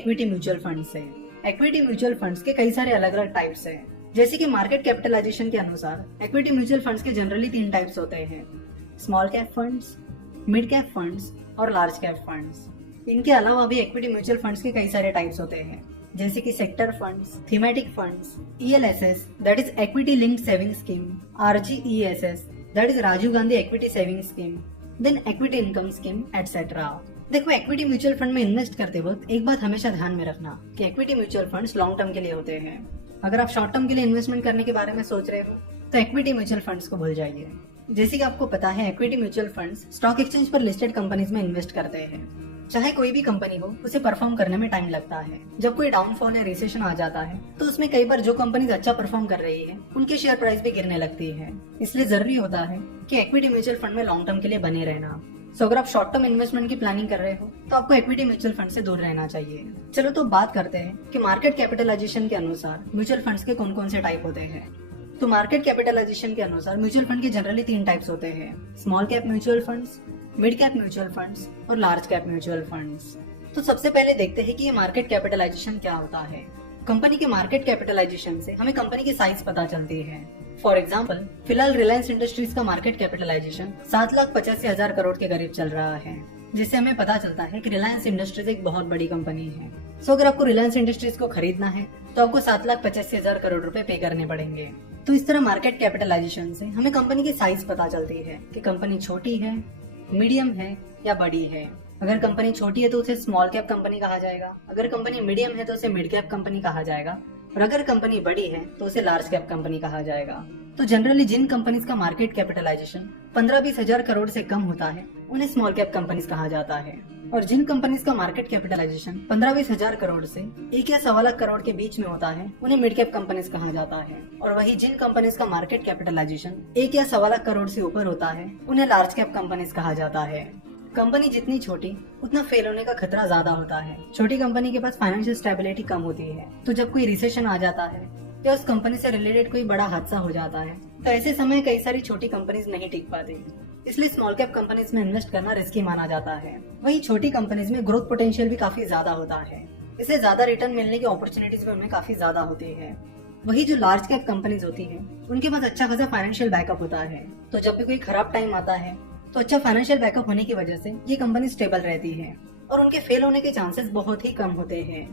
Equity mutual funds है। Equity mutual funds के कई सारे अलग अलग टाइप्स हैं। जैसे कि मार्केट कैपिटलाइजेशन के अनुसार इक्विटी म्यूचुअल फंड्स के जनरली 3 टाइप्स होते हैं, small cap funds, mid cap funds और लार्ज कैप फंड्स। इनके अलावा भी इक्विटी म्यूचुअल फंड्स के कई सारे टाइप्स होते हैं, जैसे कि sector funds, thematic funds, ELSS that is equity linked saving scheme, RGESS that is Rajiv Gandhi equity saving scheme, then equity income scheme etcetera. देखो, इक्विटी म्यूचुअल फंड में इन्वेस्ट करते वक्त एक बात हमेशा ध्यान में रखना कि equity mutual funds long term के लिए होते हैं। अगर आप शॉर्ट टर्म के लिए इन्वेस्टमेंट करने के बारे में सोच रहे हो तो इक्विटी म्यूचुअल फंड्स को भूल जाइए। जैसे कि आपको पता है, equity mutual funds stock exchange पर लिस्टेड कंपनीज में इन्वेस्ट करते हैं। चाहे कोई भी कंपनी हो, उसे परफॉर्म करने में टाइम लगता है। जब कोई डाउनफॉल या रिसेशन आ जाता है तो उसमें कई बार जो कंपनीज अच्छा परफॉर्म कर रही है उनकी शेयर प्राइस भी गिरने लगती है। इसलिए जरूरी होता है कि इक्विटी म्यूचुअल फंड में लॉन्ग टर्म के लिए बने रहना। सो अगर आप शॉर्ट टर्म इन्वेस्टमेंट की प्लानिंग कर रहे हो तो आपको इक्विटी म्यूचुअल फंड से दूर रहना चाहिए। चलो तो बात करते हैं कि मार्केट कैपिटलाइजेशन के अनुसार म्यूचुअल फंड्स के कौन कौन से टाइप होते हैं। तो मार्केट कैपिटलाइजेशन के अनुसार म्यूचुअल फंड के जनरली 3 टाइप्स होते हैं, small cap mutual funds, mid cap mutual funds और लार्ज कैप म्यूचुअल फंड्स। तो सबसे पहले देखते हैं कि ये मार्केट कैपिटलाइजेशन क्या होता है। कंपनी के मार्केट कैपिटलाइजेशन से हमें कंपनी की साइज पता चलती है। फॉर एग्जाम्पल, फिलहाल रिलायंस इंडस्ट्रीज का मार्केट कैपिटलाइजेशन 7,85,000 करोड़ के करीब चल रहा है, जिससे हमें पता चलता है कि रिलायंस इंडस्ट्रीज एक बहुत बड़ी कंपनी है। सो अगर आपको रिलायंस इंडस्ट्रीज को खरीदना है तो आपको 7,85,000 करोड़ रुपए पे करने पड़ेंगे। तो इस तरह मार्केट कैपिटलाइजेशन से हमें कंपनी की साइज पता चलती है कि कंपनी छोटी है, मीडियम है या बड़ी है। अगर कंपनी छोटी है तो उसे स्मॉल कैप कंपनी कहा जाएगा, अगर कंपनी मीडियम है तो उसे मिड कैप कंपनी कहा जाएगा, और अगर कंपनी बड़ी है तो उसे लार्ज कैप कंपनी कहा जाएगा। तो जनरली जिन कंपनीज का मार्केट कैपिटलाइजेशन 15-20 हजार करोड़ से कम होता है उन्हें स्मॉल कैप कंपनीज कहा जाता है, और जिन कंपनीज का मार्केट कैपिटलाइजेशन 15-20 हजार करोड़ से 1 या 1.25 लाख करोड़ के बीच में होता है उन्हें मिड कैप कंपनीज कहा जाता है, और वही जिन कंपनीज का मार्केट कैपिटलाइजेशन 1 या 1.25 लाख करोड़ से ऊपर होता है उन्हें लार्ज कैप कंपनीज कहा जाता है। कंपनी जितनी छोटी उतना फेल होने का खतरा ज्यादा होता है। छोटी कंपनी के पास फाइनेंशियल स्टेबिलिटी कम होती है, तो जब कोई रिसेशन आ जाता है या उस कंपनी से रिलेटेड कोई बड़ा हादसा हो जाता है तो ऐसे समय कई सारी छोटी कंपनीज नहीं टिक पाती। इसलिए स्मॉल कैप कंपनीज में इन्वेस्ट करना रिस्की माना जाता है। वहीं छोटी कंपनीज में ग्रोथ पोटेंशियल भी काफी ज्यादा होता है, इससे ज्यादा रिटर्न मिलने की अपॉर्चुनिटीज भी उनमें काफी ज्यादा होती है। वही जो लार्ज कैप कंपनीज होती है उनके पास अच्छा खासा फाइनेंशियल बैकअप होता है, तो जब भी कोई खराब टाइम आता है तो अच्छा फाइनेंशियल बैकअप होने की वजह से ये कंपनी स्टेबल रहती है और उनके फेल होने के चांसेस बहुत ही कम होते हैं।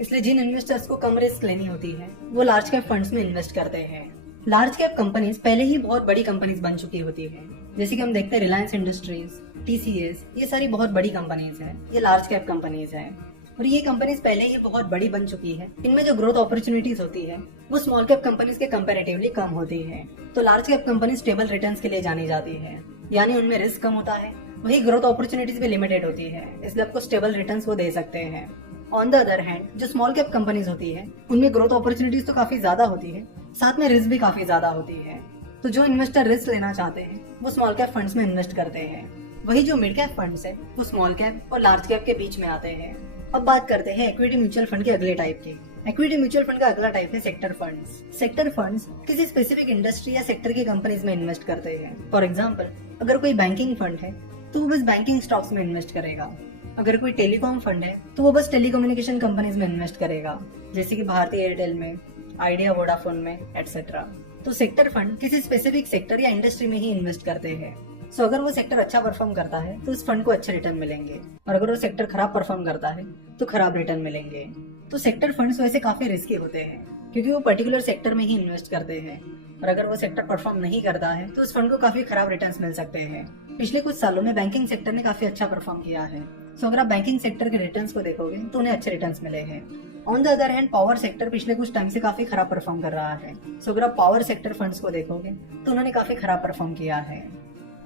इसलिए जिन इन्वेस्टर्स को कम रिस्क लेनी होती है वो लार्ज कैप फंड्स में इन्वेस्ट करते हैं। लार्ज कैप कंपनीज पहले ही बहुत बड़ी कंपनीज बन चुकी होती है, जैसे कि हम देखते हैं रिलायंस इंडस्ट्रीज, टीसीएस, ये सारी बहुत बड़ी कंपनीज है, ये लार्ज कैप कंपनीज है। और ये कंपनीज पहले ही बहुत बड़ी बन चुकी है। इनमें जो ग्रोथ अपॉर्चुनिटीज होती है वो स्मॉल कैप कंपनीज के कंपैरेटिवली कम होती है। तो large cap company stable returns के लिए जानी जाती है, यानी उनमें रिस्क कम होता है, वही ग्रोथ अपॉर्चुनिटीज भी लिमिटेड होती है, इसलिए आपको स्टेबल रिटर्न्स वो दे सकते हैं। ऑन द अदर हैंड, जो स्मॉल कैप कंपनीज होती है उनमें ग्रोथ अपॉर्चुनिटीज तो काफी ज्यादा होती है, साथ में रिस्क भी काफी ज्यादा होती है। तो जो इन्वेस्टर रिस्क लेना चाहते हैं वो स्मॉल कैप फंड्स में इन्वेस्ट करते हैं। वही जो मिड कैप फंड्स है वो स्मॉल कैप और लार्ज कैप के बीच में आते हैं। अब बात करते हैं इक्विटी म्यूचुअल फंड के अगले टाइप की। इक्विटी म्यूचुअल फंड का अगला टाइप है सेक्टर फंड्स। सेक्टर फंड्स किसी स्पेसिफिक इंडस्ट्री या सेक्टर की कंपनीज में इन्वेस्ट करते हैं। फॉर एग्जांपल, अगर कोई बैंकिंग फंड है तो वो बस बैंकिंग स्टॉक्स में इन्वेस्ट करेगा। अगर कोई टेलीकॉम फंड है तो वो बस टेलीकम्युनिकेशन कंपनीज में इन्वेस्ट करेगा, जैसे कि भारती एयरटेल में, आइडिया वोडाफोन में एटसेट्रा। तो सेक्टर फंड किसी स्पेसिफिक सेक्टर या इंडस्ट्री में ही इन्वेस्ट करते हैं। सो अगर वो सेक्टर अच्छा परफॉर्म करता है तो उस फंड को अच्छे रिटर्न मिलेंगे, और अगर वो सेक्टर खराब परफॉर्म करता है तो खराब रिटर्न मिलेंगे। तो सेक्टर फंड्स वैसे काफी रिस्की होते हैं क्योंकि वो पर्टिकुलर सेक्टर में ही इन्वेस्ट करते हैं, और अगर वो सेक्टर परफॉर्म नहीं करता है तो उस फंड को काफी खराब रिटर्न्स मिल सकते हैं। पिछले कुछ सालों में बैंकिंग सेक्टर ने काफी अच्छा परफॉर्म किया है। सो अगर आप बैंकिंग सेक्टर के रिटर्न्स को देखोगे तो उन्हें अच्छे रिटर्न्स मिले हैं। On the other hand, power sector पिछले कुछ टाइम से काफी खराब परफॉर्म कर रहा है। सो अगर आप पावर सेक्टर फंड्स को देखोगे तो उन्होंने काफी खराब परफॉर्म किया है।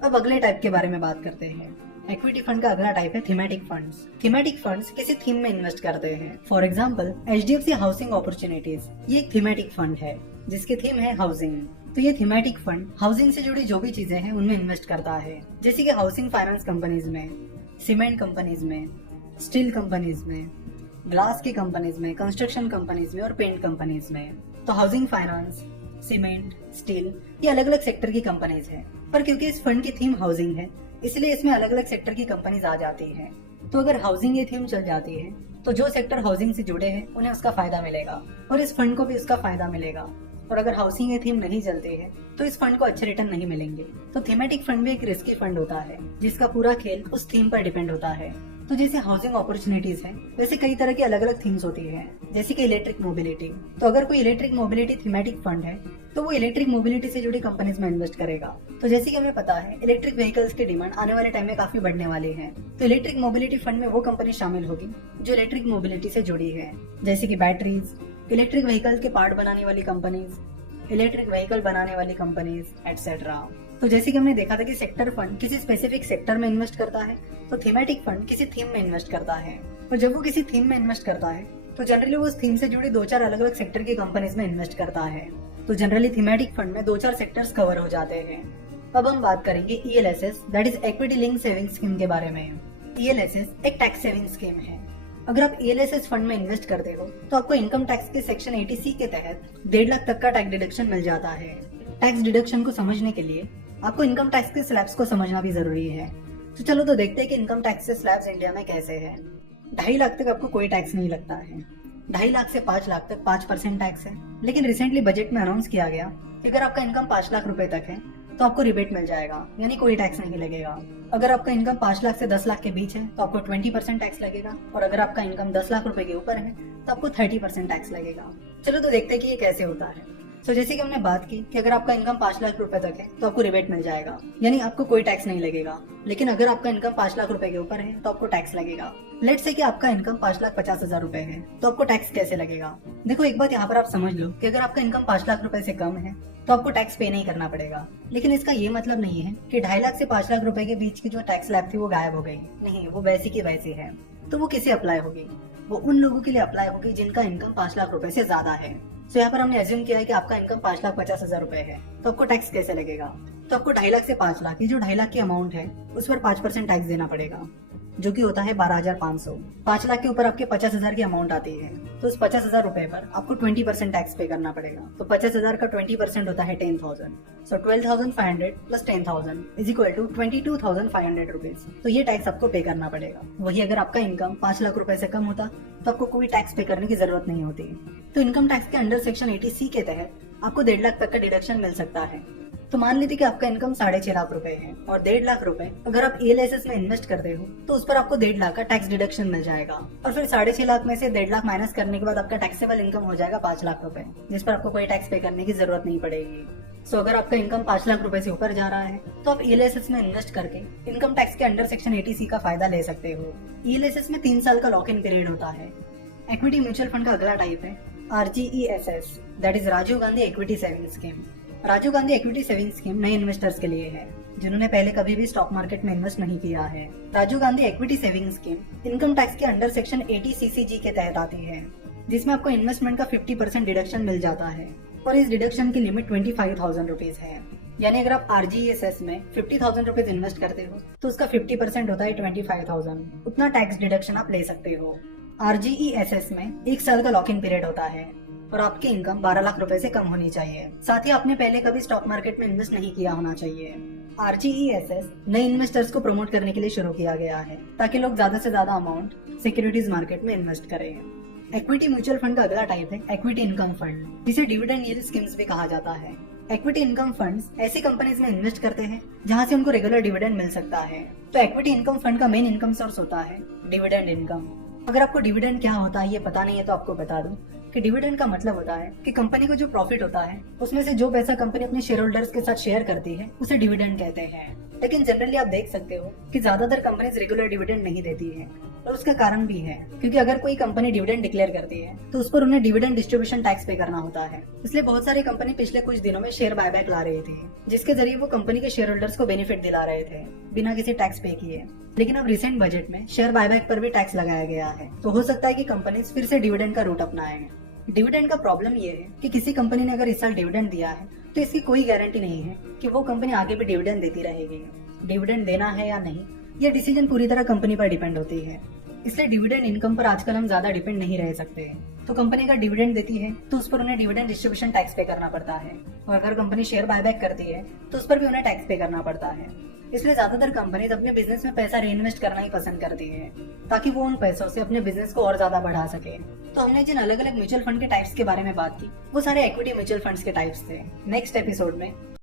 अब अगले टाइप के बारे में बात करते हैं। इक्विटी फंड का अगला टाइप है थीमेटिक फंड्स। थीमेटिक फंड्स किसी थीम में इन्वेस्ट करते हैं। For example, HDFC housing opportunities, ये एक थीमेटिक फंड है जिसकी थीम है हाउसिंग। तो ये थीमेटिक फंड हाउसिंग से जुड़ी जो भी चीजें हैं उनमें इन्वेस्ट करता है, जैसे कि हाउसिंग फाइनेंस कंपनीज में, सीमेंट कंपनीज में, स्टील कंपनीज में, ग्लास की कंपनीज में, कंस्ट्रक्शन कंपनीज में और पेंट कंपनीज में। तो हाउसिंग फाइनेंस, सीमेंट, स्टील, ये अलग अलग सेक्टर की कंपनीज हैं, पर क्योंकि इस फंड की थीम हाउसिंग है इसलिए इसमें अलग अलग सेक्टर की कंपनीज आ जाती हैं। तो अगर हाउसिंग ये थीम चल जाती है तो जो सेक्टर हाउसिंग से जुड़े हैं उन्हें उसका फायदा मिलेगा और इस फंड को भी उसका फायदा मिलेगा। और अगर हाउसिंग ये थीम नहीं चलती है तो इस फंड को अच्छे रिटर्न नहीं मिलेंगे। तो थीमेटिक फंड भी एक रिस्की फंड होता है जिसका पूरा खेल उस थीम पर डिपेंड होता है। तो जैसे हाउसिंग अपॉर्चुनिटीज है वैसे कई तरह की अलग अलग थीम्स होती है, जैसे कि इलेक्ट्रिक मोबिलिटी। तो अगर कोई इलेक्ट्रिक मोबिलिटी थीमेटिक फंड है तो वो इलेक्ट्रिक मोबिलिटी से जुड़ी कंपनीज में इन्वेस्ट करेगा। तो जैसे कि हमें पता है इलेक्ट्रिक व्हीकल्स की डिमांड आने वाले टाइम में काफी बढ़ने वाली है, तो इलेक्ट्रिक मोबिलिटी फंड में वो कंपनी शामिल होगी जो इलेक्ट्रिक मोबिलिटी से जुड़ी है, जैसे कि बैटरीज, इलेक्ट्रिक व्हीकल के पार्ट बनाने वाली कंपनीज, इलेक्ट्रिक व्हीकल बनाने वाली कंपनीज एटसेट्रा। तो जैसे कि हमने देखा था कि सेक्टर फंड किसी स्पेसिफिक सेक्टर में इन्वेस्ट करता है, तो थीमेटिक फंड किसी थीम में इन्वेस्ट करता है। और जब वो किसी थीम में इन्वेस्ट करता है तो जनरली वो उस थीम से जुड़ी 2-4 अलग अलग सेक्टर की कंपनीज में इन्वेस्ट करता है। तो जनरली थीमेटिक फंड में 2-4 सेक्टर्स कवर हो जाते हैं। अब हम बात करेंगे ELSS, that is equity link saving scheme के बारे में। ELSS एक टैक्स सेविंग स्कीम है। अगर आप ELSS फंड में इन्वेस्ट करते हो तो आपको इनकम टैक्स के सेक्शन 80C के तहत 1.5 लाख तक का टैक्स डिडक्शन मिल जाता है। टैक्स डिडक्शन को समझने के लिए आपको इनकम टैक्स के स्लैब्स को समझना भी जरूरी है। तो चलो तो देखते हैं कि इनकम टैक्स के स्लैब्स इंडिया में कैसे हैं। 2.5 लाख तक आपको कोई टैक्स नहीं लगता है। 2.5 लाख से 5 लाख तक 5% टैक्स है। लेकिन रिसेंटली बजट में अनाउंस किया गया कि अगर आपका इनकम 5 लाख रुपए तक है तो आपको रिबेट मिल जाएगा, यानी कोई टैक्स नहीं लगेगा। अगर आपका इनकम 5 लाख से 10 लाख के बीच है तो आपको 20% टैक्स लगेगा, और अगर आपका इनकम 10 लाख रुपए के ऊपर है तो आपको 30% टैक्स लगेगा। चलो तो देखते हैं कि ये कैसे होता है। तो जैसे कि हमने बात की कि अगर आपका इनकम 5 लाख रुपए तक है तो आपको रिबेट मिल जाएगा, यानी आपको कोई टैक्स नहीं लगेगा। लेकिन अगर आपका इनकम 5 लाख रुपए के ऊपर है तो आपको टैक्स लगेगा। लेट्स से कि आपका इनकम 5,50,000 रुपए है, तो आपको टैक्स कैसे लगेगा। देखो एक बात यहाँ पर आप समझ लो कि अगर आपका इनकम 5 लाख रुपए से कम है तो आपको टैक्स पे नहीं करना पड़ेगा। लेकिन इसका ये मतलब नहीं है कि 2.5 लाख से 5 लाख रुपए के बीच की जो टैक्स स्लैब थी वो गायब हो गई। नहीं, वो वैसी की वैसी है। तो वो किसे अप्लाई होगी? वो उन लोगों के लिए अप्लाई होगी जिनका इनकम 5 लाख रुपए से ज्यादा है। तो यहाँ पर हमने एज्यूम किया है कि आपका इनकम 5,50,000 रुपए है, तो आपको टैक्स कैसे लगेगा। तो आपको 2.5 लाख से 5 लाख, ये जो 2.5 लाख की अमाउंट है उस पर 5% टैक्स देना पड़ेगा, जो कि होता है 12,500। 5 लाख के ऊपर आपके 50,000 की अमाउंट आती है तो उस 50,000 रुपए पर आपको 20% टैक्स पे करना पड़ेगा। तो 50,000 का 20% होता है 10,000। So 12,500 plus 10,000 is equal to 22,500 rupees. तो ये टैक्स आपको पे करना पड़ेगा। वही अगर आपका इनकम 5 लाख रुपए से कम होता तो आपको कोई टैक्स पे करने की जरूरत नहीं होती। तो इनकम टैक्स के अंडर सेक्शन 80C के तहत आपको 1.5 लाख तक का डिडक्शन मिल सकता है। तो मान लीजिए कि आपका इनकम 6.5 लाख रुपए है और 1.5 लाख रुपए अगर आप ELSS में इन्वेस्ट करते हो तो उस पर आपको 1.5 लाख का टैक्स डिडक्शन मिल जाएगा। और फिर 6.5 लाख में से 1.5 लाख माइनस करने के बाद आपका टैक्सेबल इनकम हो जाएगा 5 लाख रुपए, जिस पर आपको कोई टैक्स पे करने की जरूरत नहीं पड़ेगी। सो अगर आपका इनकम 5 लाख रुपए से ऊपर जा रहा है तो आप ELSS में इन्वेस्ट करके इनकम टैक्स के अंडर सेक्शन 80C का फायदा ले सकते हो। ELSS में 3 साल का लॉक इन पीरियड होता है। इक्विटी म्यूचुअल फंड का अगला टाइप है RGESS, that is Rajiv Gandhi equity saving scheme. Rajiv Gandhi equity saving scheme नए इन्वेस्टर्स के लिए है जिन्होंने पहले कभी भी स्टॉक मार्केट में इन्वेस्ट नहीं किया है। Rajiv Gandhi equity saving scheme income tax के अंडर सेक्शन 80CCG के तहत आती है, जिसमें आपको इन्वेस्टमेंट का 50% डिडक्शन मिल जाता है और इस डिडक्शन की लिमिट 25,000 रुपीज है। यानी अगर आप RGESS में 50,000 रुपीज इन्वेस्ट करते हो तो उसका 50% होता है 25,000। उतना टैक्स डिडक्शन आप ले सकते हो। RGESS में 1 साल का लॉक इन पीरियड होता है और आपकी इनकम 12 लाख रुपए से कम होनी चाहिए। साथ ही आपने पहले कभी स्टॉक मार्केट में इन्वेस्ट नहीं किया होना चाहिए। RGESS नए इन्वेस्टर्स को प्रमोट करने के लिए शुरू किया गया है ताकि लोग ज्यादा से ज्यादा अमाउंट सिक्योरिटीज मार्केट में इन्वेस्ट करें। इक्विटी म्यूचुअल फंड का अगला टाइप है इक्विटी इनकम फंड, जिसे डिविडेंड यील्ड स्कीम्स भी कहा जाता है। इक्विटी इनकम फंड्स ऐसी कंपनीज में इन्वेस्ट करते हैं जहां से उनको रेगुलर डिविडेंड मिल सकता है। तो इक्विटी इनकम फंड का मेन इनकम सोर्स होता है डिविडेंड इनकम। अगर आपको डिविडेंड क्या होता है ये पता नहीं है तो आपको बता दूं कि डिविडेंड का मतलब होता है कि कंपनी को जो प्रॉफिट होता है उसमें से जो पैसा कंपनी अपने शेयर होल्डर्स के साथ शेयर करती है उसे डिविडेंड कहते हैं। लेकिन जनरली आप देख सकते हो कि ज्यादातर कंपनीज रेगुलर डिविडेंड नहीं देती है और उसका कारण भी है क्योंकि अगर कोई कंपनी डिविडेंड डिक्लेयर करती है तो उस पर उन्हें डिविडेंड डिस्ट्रीब्यूशन टैक्स पे करना होता है। इसलिए बहुत सारी कंपनी पिछले कुछ दिनों में शेयर बायबैक ला रही थी, जिसके जरिए वो कंपनी के शेयर होल्डर्स को बेनिफिट दिला रहे थे बिना किसी टैक्स पे किए। लेकिन अब रिसेंट बजट में शेयर बायबैक पर भी टैक्स लगाया गया है, तो हो सकता है कि कंपनीज फिर से डिविडेंड का रूट अपनाएं। डिविडेंड का प्रॉब्लम ये है कि किसी कंपनी ने अगर इस साल डिविडेंड दिया है तो इसकी कोई गारंटी नहीं है कि वो कंपनी आगे भी डिविडेंड देती रहेगी। डिविडेंड देना है या नहीं यह डिसीजन पूरी तरह कंपनी पर डिपेंड होती है। इसलिए डिविडेंड इनकम पर आजकल हम ज्यादा डिपेंड नहीं रह सकते। तो कंपनी अगर डिविडेंड देती है तो उस पर उन्हें डिविडेंड डिस्ट्रीब्यूशन टैक्स पे करना पड़ता है, और अगर कंपनी शेयर बायबैक करती है तो उस पर भी उन्हें टैक्स पे करना पड़ता है। इसलिए ज्यादातर कंपनीज अपने बिजनेस में पैसा री इन्वेस्ट करना ही पसंद करती है, ताकि वो उन पैसों से अपने बिजनेस को और ज्यादा बढ़ा सके। तो हमने जिन अलग अलग म्यूचुअल फंड के टाइप्स के बारे में बात की, वो सारे इक्विटी म्यूचुअल फंड्स के टाइप्स थे। नेक्स्ट एपिसोड में